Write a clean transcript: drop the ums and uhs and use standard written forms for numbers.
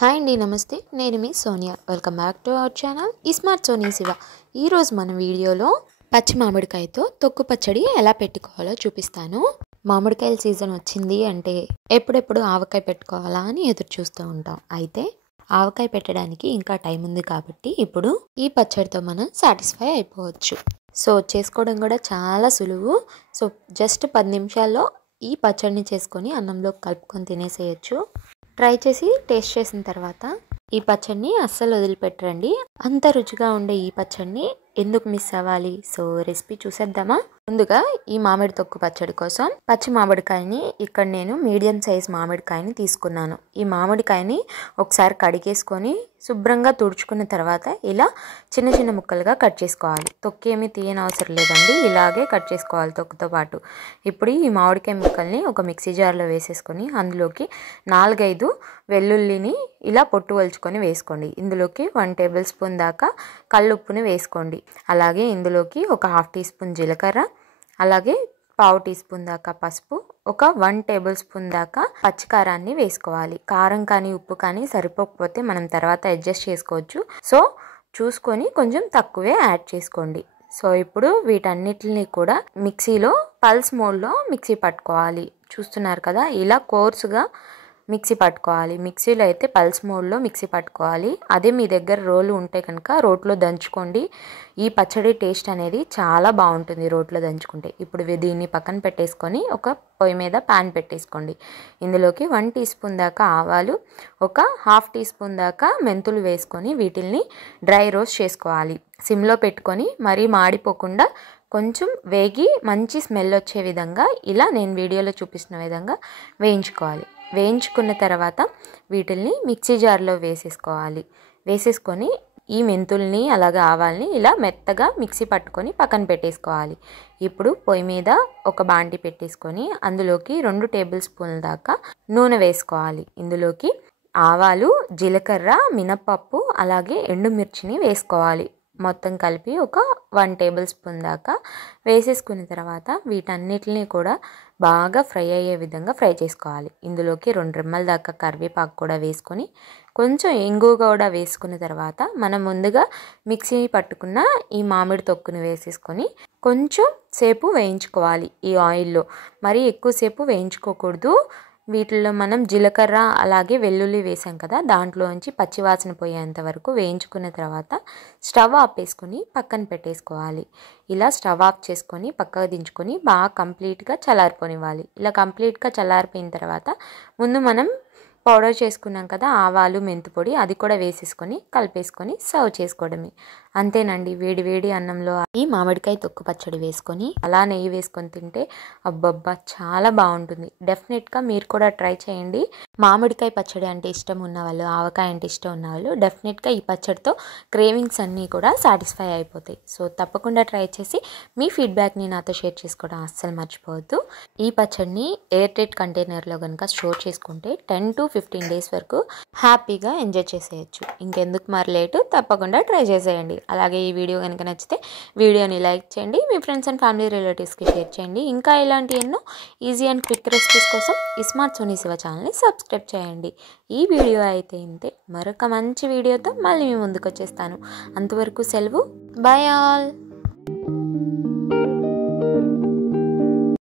Hi అండి, నమస్తే. నేను మీ Sonia. Welcome back to our channel smart Soni Siva. ఈరోజు మన వీడియోలో పచ్చి మామిడికాయతో తొక్కు పచ్చడి ఎలా పెట్టుకోవాలో చూపిస్తాను. మామిడికాయల సీజన్ వచ్చింది అంటే ఎప్పుడెప్పుడు ఆవకాయ పెట్టుకోవాలా అని ఎదురు చూస్తూ ఉంటాం. అయితే ఆవకాయ పెట్టడానికి ఇంకా టైం ఉంది కాబట్టి ఇప్పుడు ఈ పచ్చడితో మనం సాటిస్ఫై అయిపోవచ్చు. సో చేసుకోవడం కూడా చాలా సులువు. సో జస్ట్ 10 నిమిషాల్లో ఈ పచ్చడిని చేసుకొని అన్నంలో కలుపుకొని తినేసేయచ్చు. ట్రై చేసి టేస్ట్ చేసిన తర్వాత ఈ పచ్చడిని అస్సలు వదిలిపెట్టరండి. అంత రుచిగా ఉండే ఈ పచ్చడిని ఎందుకు మిస్ అవ్వాలి? సో రెసిపీ చూసేద్దామా? ముందుగా ఈ మామిడి తొక్కు పచ్చడి కోసం పచ్చి మామిడికాయని ఇక్కడ నేను మీడియం సైజ్ మామిడికాయని తీసుకున్నాను. ఈ మామిడికాయని ఒకసారి కడిగేసుకొని శుభ్రంగా తుడుచుకున్న తర్వాత ఇలా చిన్న చిన్న ముక్కలుగా కట్ చేసుకోవాలి. తొక్కు ఏమీ తీయని అవసరం లేదండి, ఇలాగే కట్ చేసుకోవాలి తొక్కుతో పాటు. ఇప్పుడు ఈ మామిడికాయ ముక్కల్ని ఒక మిక్సీ జార్లో వేసేసుకొని అందులోకి 4-5 వెల్లుల్లిని ఇలా పొట్టు వలుచుకొని వేసుకోండి. ఇందులోకి 1 టేబుల్ స్పూన్ దాకా కల్లుప్పుని వేసుకోండి. అలాగే ఇందులోకి ఒక 1/2 టీ స్పూన్ జీలకర్ర, అలాగే 1/4 టీ స్పూన్ దాకా పసుపు, ఒక 1 టేబుల్ స్పూన్ దాకా పచ్చికారాన్ని వేసుకోవాలి. కారం కానీ ఉప్పు కానీ సరిపోకపోతే మనం తర్వాత అడ్జస్ట్ చేసుకోవచ్చు. సో చూసుకొని కొంచెం తక్కువే యాడ్ చేసుకోండి. సో ఇప్పుడు వీటన్నిటిని కూడా మిక్సీలో పల్స్ మోడ్లో మిక్సీ పట్టుకోవాలి. చూస్తున్నారు కదా, ఇలా కోర్సుగా మిక్సీ పట్టుకోవాలి. మిక్సీలో అయితే పల్స్ మోడ్లో మిక్సీ పట్టుకోవాలి. అదే మీ దగ్గర రోలు ఉంటే కనుక రోట్లో దంచుకోండి. ఈ పచ్చడి టేస్ట్ అనేది చాలా బాగుంటుంది రోట్లో దంచుకుంటే. ఇప్పుడు దీన్ని పక్కన పెట్టేసుకొని ఒక పొయ్యి మీద ప్యాన్ పెట్టేసుకోండి. ఇందులోకి 1 టీ స్పూన్ దాకా ఆవాలు, ఒక 1/2 టీ స్పూన్ దాకా మెంతులు వేసుకొని వీటిల్ని డ్రై రోస్ట్ చేసుకోవాలి. సిమ్లో పెట్టుకొని మరీ మాడిపోకుండా కొంచెం వేగి మంచి స్మెల్ వచ్చే విధంగా ఇలా నేను వీడియోలో చూపిస్తున్న విధంగా వేయించుకోవాలి. వేయించుకున్న తర్వాత వీటిల్ని మిక్సీ జార్లో వేసేసుకోవాలి. వేసేసుకొని ఈ మెంతుల్ని అలాగే ఆవాల్ని ఇలా మెత్తగా మిక్సీ పట్టుకొని పక్కన పెట్టేసుకోవాలి. ఇప్పుడు పొయ్యి మీద ఒక బాండి పెట్టేసుకొని అందులోకి 2 టేబుల్ స్పూన్ల దాకా నూనె వేసుకోవాలి. ఇందులోకి ఆవాలు, జీలకర్ర, మినపప్పు అలాగే ఎండుమిర్చిని వేసుకోవాలి. మొత్తం కలిపి ఒక 1 టేబుల్ స్పూన్ దాకా వేసేసుకున్న తర్వాత వీటన్నిటిని కూడా బాగా ఫ్రై అయ్యే విధంగా ఫ్రై చేసుకోవాలి. ఇందులోకి 2 రెమ్మల దాకా కరివేపాకు కూడా వేసుకొని కొంచెం ఇంగువ కూడా వేసుకున్న తర్వాత మనం ముందుగా మిక్సీ పట్టుకున్న ఈ మామిడి తొక్కును వేసేసుకొని కొంచెం సేపు వేయించుకోవాలి. ఈ ఆయిల్లో మరీ ఎక్కువసేపు వేయించుకోకూడదు. వీటిల్లో మనం జీలకర్ర అలాగే వెల్లుల్లి వేసాం కదా, దాంట్లోంచి పచ్చివాసన పోయేంత వరకు వేయించుకున్న తర్వాత స్టవ్ ఆపేసుకొని పక్కన పెట్టేసుకోవాలి. ఇలా స్టవ్ ఆఫ్ చేసుకొని పక్కకు దించుకొని బాగా కంప్లీట్గా చల్లారిపోనివ్వాలి. ఇలా కంప్లీట్గా చల్లారిపోయిన తర్వాత ముందు మనం పౌడర్ చేసుకున్నాం కదా ఆవాలు, మెంతి పొడి, అది కూడా వేసేసుకొని కలిపేసుకొని సర్వ్ చేసుకోవడమే. అంతేనండి. వేడి వేడి అన్నంలో ఈ మామిడికాయ తొక్కు పచ్చడి వేసుకొని అలా నెయ్యి వేసుకొని తింటే అబ్బబ్బా చాలా బాగుంటుంది. డెఫినెట్గా మీరు కూడా ట్రై చేయండి. మామిడికాయ పచ్చడి అంటే ఇష్టం ఉన్నవాళ్ళు, ఆవకాయ అంటే ఇష్టం ఉన్నవాళ్ళు డెఫినెట్గా ఈ పచ్చడితో క్రేవింగ్స్ అన్నీ కూడా సాటిస్ఫై అయిపోతాయి. సో తప్పకుండా ట్రై చేసి మీ ఫీడ్బ్యాక్ని నాతో షేర్ చేసుకోవడం అస్సలు మర్చిపోవద్దు. ఈ పచ్చడిని ఎయిర్ టైట్ కంటైనర్లో కనుక స్టోర్ చేసుకుంటే 10 to 15 డేస్ వరకు హ్యాపీగా ఎంజాయ్ చేసేయచ్చు. ఇంకెందుకు మరి లేటు, తప్పకుండా ట్రై చేసేయండి. అలాగే ఈ వీడియో కనుక నచ్చితే వీడియోని లైక్ చేయండి, మీ ఫ్రెండ్స్ అండ్ ఫ్యామిలీ రిలేటివ్స్కి షేర్ చేయండి. ఇంకా ఇలాంటి ఎన్నో ఈజీ అండ్ క్విక్ రెసిపీస్ కోసం స్మార్ట్ సోనీ శివ ఛానల్ని సబ్స్క్రైబ్ చేయండి. ఈ వీడియో అయితే ఇంతే. మరొక మంచి వీడియోతో మళ్ళీ మీ ముందుకు వచ్చేస్తాను. అంతవరకు సెలవు. By all.